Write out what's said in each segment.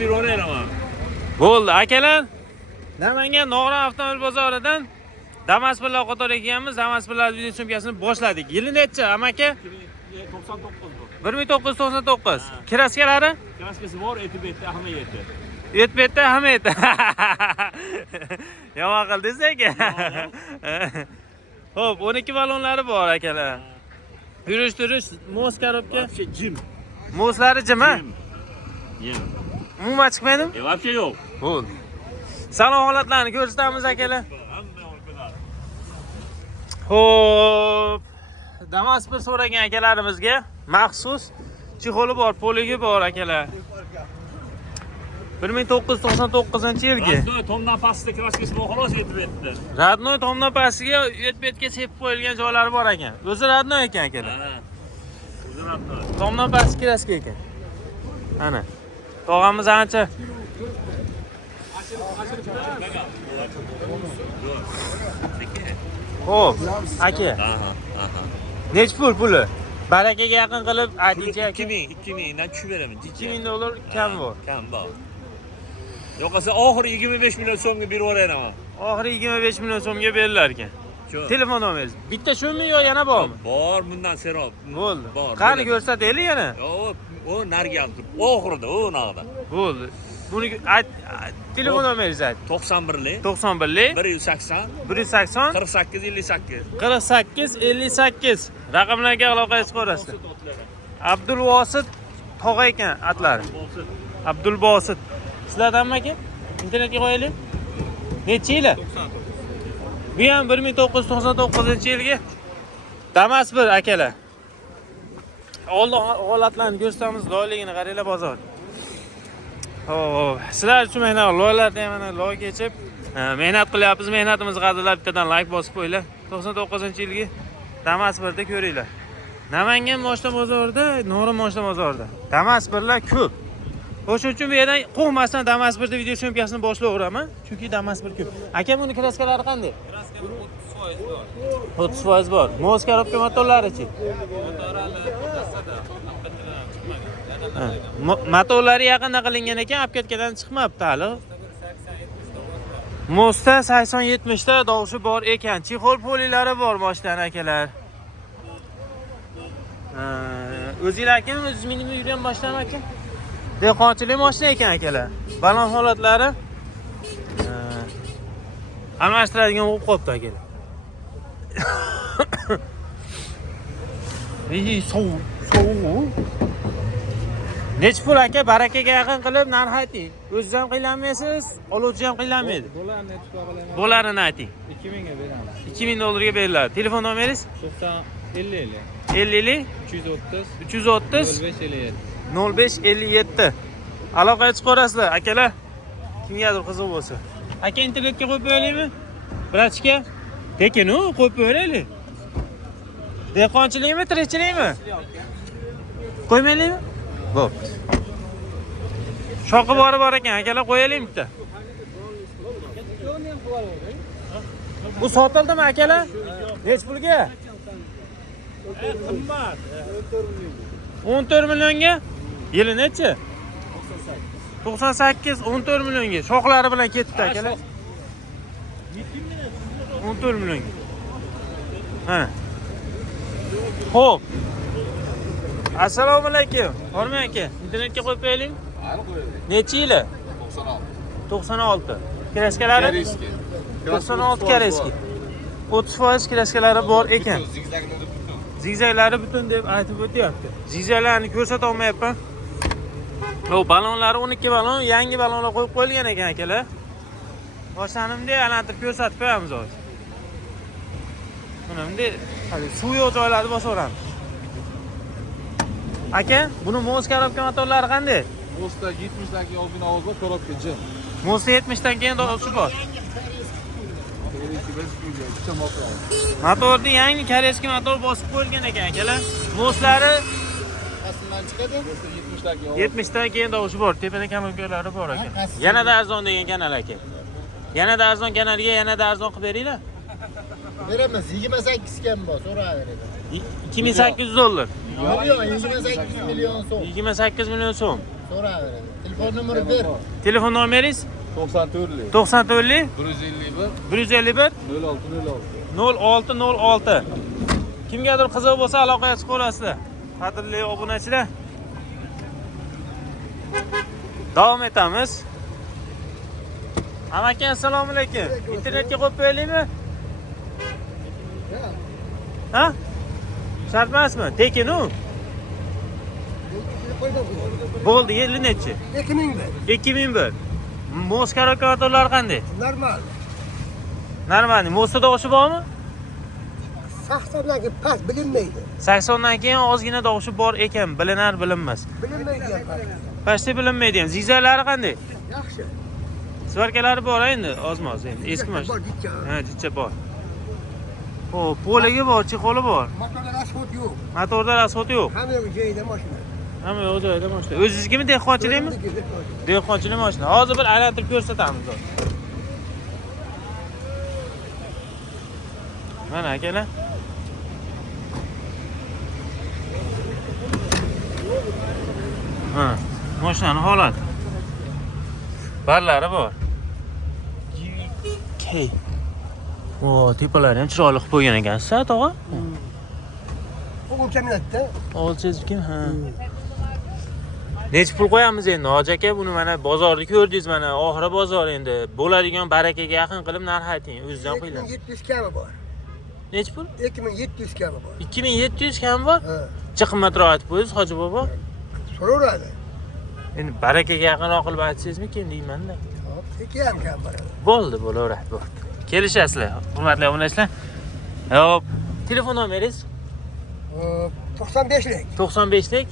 bir oraya ama. Bo'ldi, akalar. Namangan No'g'ra avtomobil bozoridan Damas bilan qator ekanmiz. Damas bilan video syomkasini boshladik. Yili necha, amaki? 99 bu. 1999. Kiraskalari? Kraskasi bor, etibetda hamma yeti. Yetbetda hamma yeti. Yomon qildingiz aka. Xo'p, 12 ballonlari bor akalar. Yurish-turish, mos korobka. Jim. Moslari jimi? Jim. Umuman chiqmaydimi? Вообще yo'q. Bo'ldi. Salon holatlarini ko'rsatamiz akalar. Xo'p, Damas bir so'ragan akalarimizga maxsus chixoli bor, poligi bor akalar. 1999-yilgi. Radnoy tomdan pastda kraskasi bor, xolos yetib etdi. Radnoy tomdan pastiga yetbetga sepib qo'yilgan joylari bor ekan. O'zi Radnoy ekan akalar. Ha. O'zi Radnoy. Tomdan pastga kraska ekan. Ana. Tog'amiz ancha Xo'p, aka. Nech puli? Barakaga yaqin qilib aytingchi aka. 2000 dan tushib beraman. 2000 dollar kam bor. Kam bor. Yo'qsa oxiri 25 million so'mga berib yuboraman. Oxiri 25 million so'mga berilar ekan. Telefon nomeringiz bitta shumi yo yana bormi? Bor, bundan serob. Bo'ldi. Bor. Qani ko'rsataylik yana? O narga oxirida, o naqda. Bo'ldi. Buni telefon nomeringizni ayting. 91lik 91lik 180 180 48 58. 48 58 raqamlarga aloqa chiqarasiz. Abdulvosit tog'a ekan atlari. Abdulvosit. Sizlardanmi aka? Internetga qo'yaylik. Necha yil? Bu ham 1999-yilgi Damas bir akalar. Oldin holatlarni ko'rsatamiz, loyligini qaranglar bozor. Xo'p, sizlar uchun mana loylarda mana loy kechib, mehnat qilyapmiz. Mehnatimizni qadrlab bittadan like bosib qo'yinglar. 99-yilgi Damas birda ko'ringlar. Namangan moshina bozorida, No'g'ra moshina bozorida Damas birlar ko'p. O'shuning uchun bu yerdan qo'rqmasdan Damas birda video syomkasini boshlayveraman, chunki Damas bir ko'p. Aka, buni kraskalari qanday? Kraskalar 30% bor. 30% bor. Mos korobka motorlari-chi? Motorlari yaqinda qilingan ekan, olib ketgandan chiqmabdi hali. Mosda 80-70 ta dovshi bor ekan. Chixol polilari bor mashinalar akalar. O'zinglar aka, o'zingiz minimum yurgan mashina aka? Dehqonchilik mashina ekan akalar. Balon holatlari almashtiradigan bo'lib qopti akalar. Sovuq. Nech pul aka, barakaga yaqin qilib narx ayting. O'zingiz ham qiylanmaysiz, oluvchi ham qiylanmaydi. Bularni aytib qo'yaman. Bo'larini ayting. 2000 ga beramiz. 2000 dollarga beriladi. Telefon nomeringiz? 50 50 330 330 0557. 0557. Aloqaga chiqarasizlar akalar. Kimgadir qiziq bo'lsa. Aka, internetga qo'yib qo'yaylikmi? Brachka. Tekin-u, qo'yib qo'yaylik. Dehqonchilikmi, tirikchilikmi? Qo'ymaylikmi? Bo'pti. Shoqi bor ekan, akalar qo'yaylik bitta. Bu sotildimi akalar? Nech pulga? Qimmat. 14 millionga? Yili necha? 98 14 millionga. Shoqlari bilan ketdi akalar. 14 millionga. Ha. Xo'p. Assalomu alaykum. Hormang aka, internetga qo'yib qo'yaylik. Necha yili? 96. Kraskalari? 96 kraska. 30% kraskalari bor ekan. Zigzaglari butun deb aytib o'tyapti. Zigzaglarni ko'rsata olmayapman. O balonlari 12 balon, yangi balonlar qo'yib qo'yilgan ekan akalar. Boshlanimda aylantirib ko'rsatib qo'yamiz hozir. Bunimda hali suv yo'q joylarni bosaveramiz. Aka, buni mos korobka motorlari qanday? Mosda 70 dagi oldin ovoz bor, korobka jim. Mosda 70 dan keyin dovshi bor. Motorni yangi koreyskiy motor bosib qo'yilgan ekan akalar. Moslari Qasmdan chiqadi, mosda 70 dagi ovoz. 70 dan keyin dovshi bor. Tepada kamolkalari bor ekan. Yanada arzon degan kanal aka. Yanada arzon kanalga yanada arzon qilib beringlar. Beramiz, 28 kam bor, so'raveradi. 2800 dollar. Million, 28 million so'm. 28 million so'm. So'raveradi. Telefon nomeri ber. Telefon nomeringiz 94'li. 94 151 151 06 0606. Kimgadir qiziq bo'lsa aloqaga chiqib olasizlar. Qadrli obunachilar. Davom etamiz. Amaki assalomu alaykum. Internetga qo'yib qo'yaylikmi? Ha? Shart emasmi? Tekin u. Bo'ldi, yili nechi? 2001. 2001. Mos karokatorlar qanday? Normal. Normal. Mosda o'shi bormi? 80dan keyin past bilinmaydi. 80 dan keyin ozgina dog'shi bor ekan, bilinar bilinmas. Bilinmaydi ham. Pastda bilinmaydi ham. Zigzaglari qanday? Yaxshi. Svarkalari bor endi, ozmoz endi. Eski mashina. Bor, jicha. Ha, jicha bor. Xo'p, poligi bor, chexoli bor. Motorda asfalt yo'q. Motorda asfalt yo'q. Hamma yo'q joyida mashina. Hamma yo'q joyida mashina. O'zingizgimi, dehqonchilikmi? Dehqonchilik mashina. Hozir bir aylantirib ko'rsatamiz. Mana akalar. Ha, mashinani holati. Barlari bor. Key. O, tepalari ham chiroyli qilib qo'ygan ekansiz, tog'a? O'lcha minutda. 600 kim? Ha. Necha pul qo'yamiz endi, Hoji aka? Buni mana bozorda ko'rdingiz, mana oxiri bozor endi. Bo'ladigan barakaga yaqin qilib narx ayting, o'zingizdan qo'yinglar. 2700 kami bor. Necha pul? 2700 kami bor. 2700 kam bor? Ha. Necha qimmatroq aytib qo'ysiz, Hoji bobo? So'raveradi. Endi barakaga yaqinroq qilib aytsangizmi-kin deyman-da. Hop, 2 ham kam bor. Bo'ldi, bo'laveradi, bo'ldi. Kelishasizlar, hurmatli obunachilar. Hop, telefon nomeringiz? 95lik. 95lik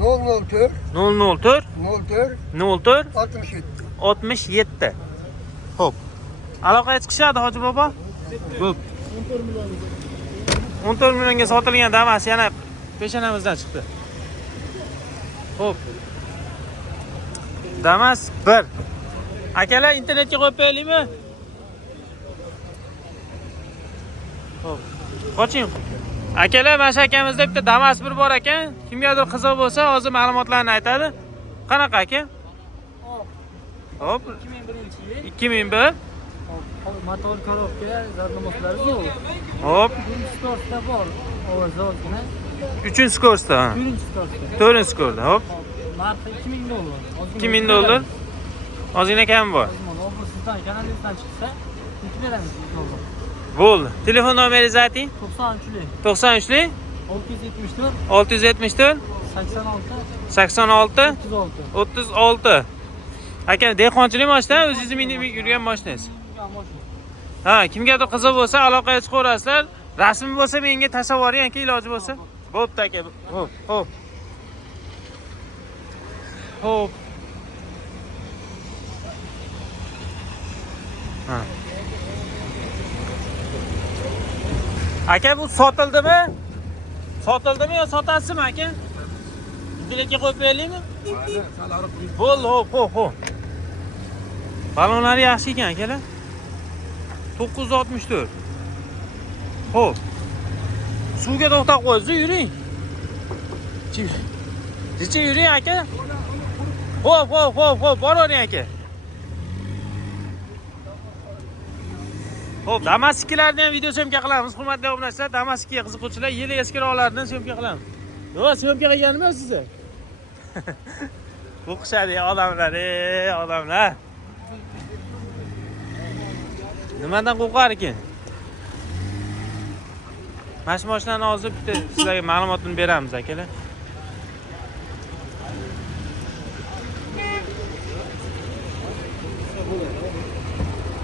004 004 04 04 67. 67. Xo'p. Aloqaga chiqishadi, Hoji bobo? Xo'p. 14 millionga sotilgan Damas yana peshonamizdan chiqdi. Xo'p. Damas 1. Akalar internetga qo'yib qo'yaylikmi? Xo'p. Qoching. Akalar, mana shu akamizda bitta Damas 1 bor ekan. Kimgadir qiziq bo'lsa, hozir ma'lumotlarni aytadi. Qanaqa aka? Hop. 2001-yil. 2001. Motor korobka, zarnomoslari yo'q. Hop. 4-ta bor. Ovozi ozgina. 3-skorsda. 4-ta. 4-skorda. Hop. Narxi $2000. 2000 dollar. Ozgina kam bor. Bu sizdan kanalingizdan chiqsa, yutib beramiz. Bo'ldi. Telefon nomeringizni ayting. 93lik 93lik 674 674 86 86 36. 36. Aka, dehqonchilik mashina, o'zingiz minib yurgan mashinangiz. Ha, kimgadir qiziq bo'lsa, aloqaga chiqaverasizlar. Rasmi bo'lsa menga tasavvur yoki iloji bo'lsa. Bo'pti aka. Hop, hop. Hop. Ha. Aka, bu sotildimi? Sotildimi yo sotasizmi aka? Internetga qo'yib beraylikmi? Bo'ldi, hop, hop, hop. Balonlari yaxshi ekan akalar. 964. Hop. Suvga to'xtab qo'ysiz, yuring. Necha yuring aka? Hop, hop, hop, hop, boravering aka. Hop, Damas'kilarni ham video syomka qilamiz. Hurmatli obunachilar, Damas'ga qiziquvchilar, yili eskiroqlardan syomka qilamiz. Yo, syomka qilganmi siz? Bu qishadi odamlar, odamlar. Nimadan qo'rqar ekan? Mana shu mashinani hozir bitta sizlarga ma'lumotini beramiz akalar.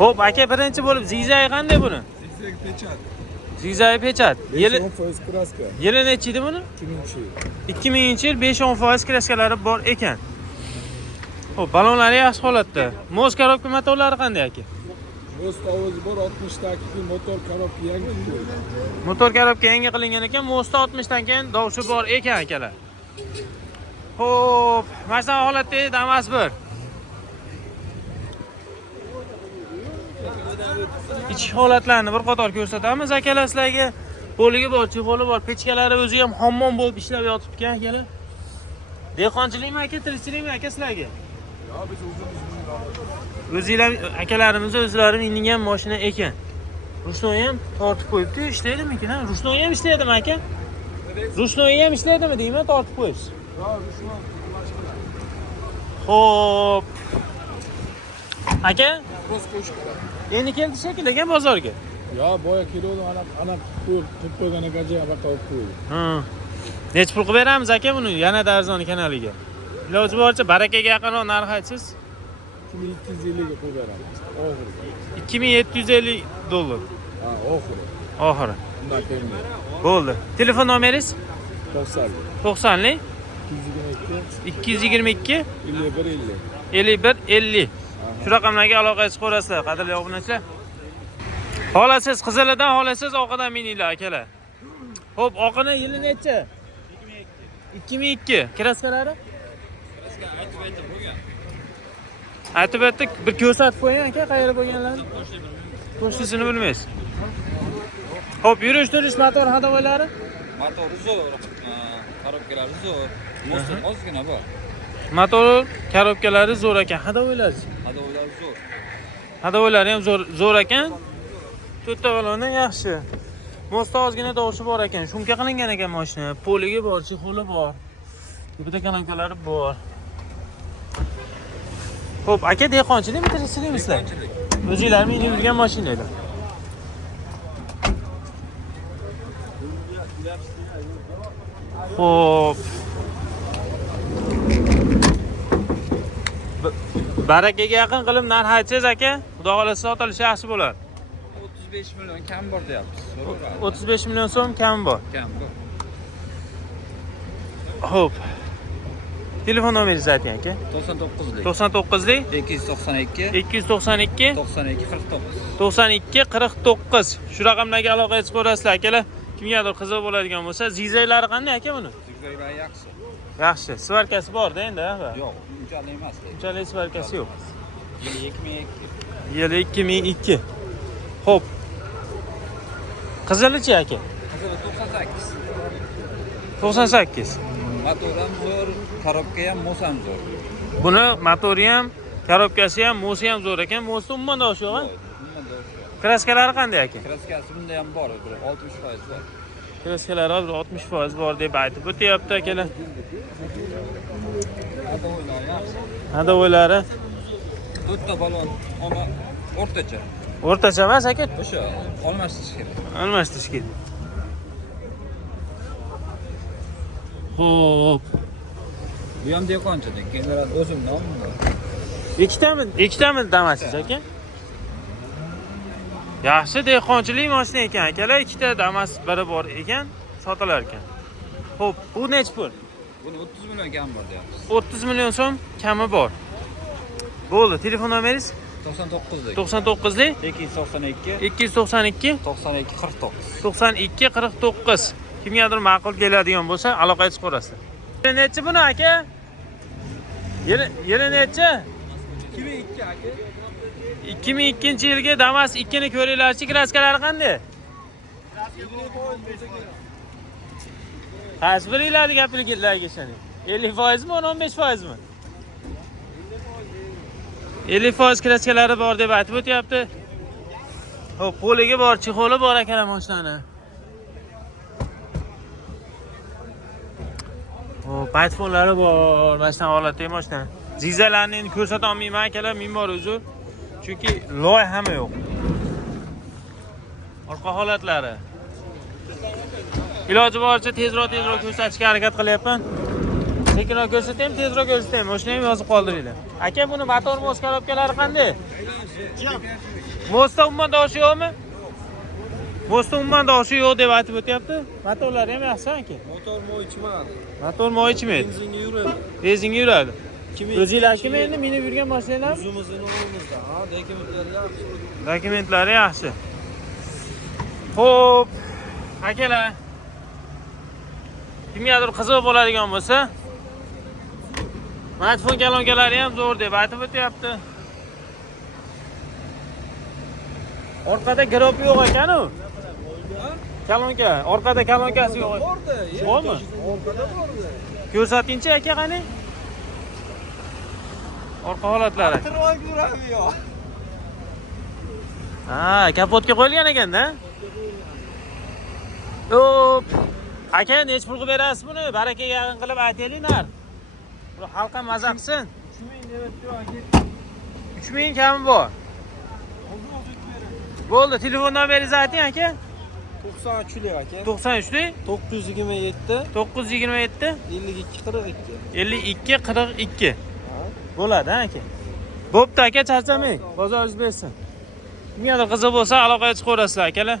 Hop, aka, birinchi bo'lib zigzagi qanday buni? Zigzag pechat. Zigzagi pechat. Yili 5-10% kraska. yili necha edi buni? 2000-yil. 2000-yil 5-10% kraskalari bor ekan. Hop, balonlari yaxshi holatda. Mos korobka motorlari qanday aka? Most ovozi bor 60 dakika motor korobka yangi qo'yilgan. Motor korobka yangi qilingan ekan, mosda 60 dan keyin dovshi bor ekan akalar. Hop, mana holatda Damas 1. Ichki holatlarni bir qator ko'rsatamiz akalar sizlarga. Bo'ligi bor, chexoli bor, pechkalari o'zi ham hammom bo'lib ishlab yotibdi akalar. Dehqonchilikmi aka, tirikchilikmi aka sizlarga? O'zinglar akalarimiz o'zlari mingan mashina ekan. Rushnoy ham tortib qo'yibdi, ishlaydimi-kin, ha? Rushnoy ham ishlaydimi aka? Rushnoy ham ishlaydimi deyman, tortib qo'yish. Xo'p. Aka, endi keldi shekilli ekan bozorga. Ya boya keluvdim, ana qilib qo'ygan ekan, baqa olib qo'ydi. Ha. Nech pul qilib beramiz aka buni yanada arzon kanaliga? Iloji boricha barakaga yaqinroq narx aytsiz. 2250 ga qo'yib beramiz. Oxiri. $2750. Ha, oxiri. Oxiri. Undan kelmaydi. Bo'ldi. Telefon nomeringiz? 90. 90lik 222 222 51 5150. Shu raqamlarga aloqa chiqarasizlar, qadrli obunachilar. Xolasiz qizilidan, xolasiz oqidan mininglar akalar. Xo'p, oqini yili necha? 2002. Kraskalari? Aytib o'tdik, bir ko'rsatib qo'ying aka, qayerda bo'lganlarini. Qo'shnisini bilmaysiz. Xo'p, yurish-turish motor hadovoylari? Motori zo'r, korobkalari zo'r. Motor ozgina bor. Motor korobkalari zo'r ekan, hadovoylari. Hadovoylari zo'r. Hadovoylari ham zo'r ekan. To'rtta baloni yaxshi. Mo'sta ozgina tovushi bor ekan. Shumka qilingan ekan mashina. Poliga bor, chexoli bor. Bitta kanalkalari bor. Xo'p, aka dehqonchilikmi, tirikchilikmi sizlar? O'zinglar minib yurgan mashinalar. Xo'p. Barakaga yaqin qilib narx aytsangiz aka, xudo xolasa sotilishi yaxshi bo'ladi. 35 million kam bor deyapmiz. 35 million so'm kam bor. Kam bor. Xo'p. Telefon nomeringizni ayting aka. 99lik 99lik 292 292 92 49. 92 49. Shu raqamlarga aloqa qilib ko'rasizlar akalar. Kimgadir qiziq bo'ladigan bo'lsa, ziyzaylari qanday aka buni? Zigzaglar yaxshi. Yaxshi. Svarkasi bor-da endi, ha? Yo'q, unchalik emas. Unchalik svarkasi yo'q. Yili 2002. Yili 2002. Xo'p. Qizilichi aka? Qizili 98. 98. Motor ham zo'r, korobka ham, mos ham zo'r. Buni motori ham, korobkasi ham, mosi ham zo'r ekan. Mosda umuman dosh yo'q, ha? Kraskalari qanday aka? Kraskasi bunda ham bor, 60% bor. Kraskalari 60% bor deb aytib o'tyapti akalar. Hadovoylar yaxshi. Hadovoylari To'rtta balon, ona o'rtacha. o'rtacha emas aka, O'sha almashtirish kerak. almashtirish kerak. Xo'p. Bu ham dehqonchilik. Keyin o'zim nomim bor. Ikkitami damasiz aka? Yaxshi dehqonchilik mashina ekan akalar, ikkita damas biri bor ekan, sotilar ekan. Xo'p, bu nech pul? Buni 30 million kam bor deyapmiz. 30 million so'm kami bor. Bo'ldi, telefon nomeringiz? 99lik 99lik 292 292 92 49. 92 49. Kimgadir ma'qul keladigan bo'lsa, aloqa chiqarasizlar. Yili necha buni aka? Yili necha? 2002 aka. 2002-yilgi Damas 2 ni ko'ringlarchi, kraskalari qanday? Qaysi biringlarni gapirganlarga ishoni? 50% mi, 15% mi? 50% kraskalari bor deb aytib o'tyapti. Xo'p, poliga bor, chexoli bor ekan mashinani. Xo'p, paytfonlari bor, mashina holatdagi mashina. Zizalarni endi ko'rsata olmayman akalar, men bor uzr. Chunki loyihami yo'q. Orqa holatlari. Iloji boricha tezroq ko'rsatishga harakat qilyapman. Sekinroq ko'rsataymi, tezroq ko'rsataymi? O'shani ham yozib qoldiringlar. Aka, buni motor mos korobkalari qanday? Mosda umuman doshi yo'qmi? Mosda umuman doshi yo'q deb aytib o'tyapti. Motorlari ham yaxshi aka. Motor mo'ychiman. Motor moy ichmaydi. Benzinga yuradi. Benzinga yuradi. O'zinglarkimi endi minib yurgan mashinalar? O'zimizni nomimizda. Ha, dokumentlari yaxshi. Dokumentlari yaxshi. Xo'p, akalar. Kimgadir qiziq bo'ladigan bo'lsa, smartfon kalonkalari ham zo'r deb aytib o'tyapti. Orqada girop yo'q ekan-ku. Kalonka, orqada kalonkasi yo'q. Bormi? Orqada bordi. Ko'rsatingchi aka qani? Orqa holatlari. Ha, kapotga qo'yilgan ekanda. Hop. Aka, nech pul qilib berasiz buni? Barakaga yaqin qilib aytayliklar. Bu xalqqa maza qilsin. 3000 kami bor. Bo'ldi, telefon nomeringizni ayting aka. 93 lik aka. 93 lik 927 927 52 42. 52 42. Bo'ladi aka. Bo'pti aka, charchamang. Bozoringiz bersin. Kimgadir qiziq bo'lsa aloqaga chiqaverasizlar akalar.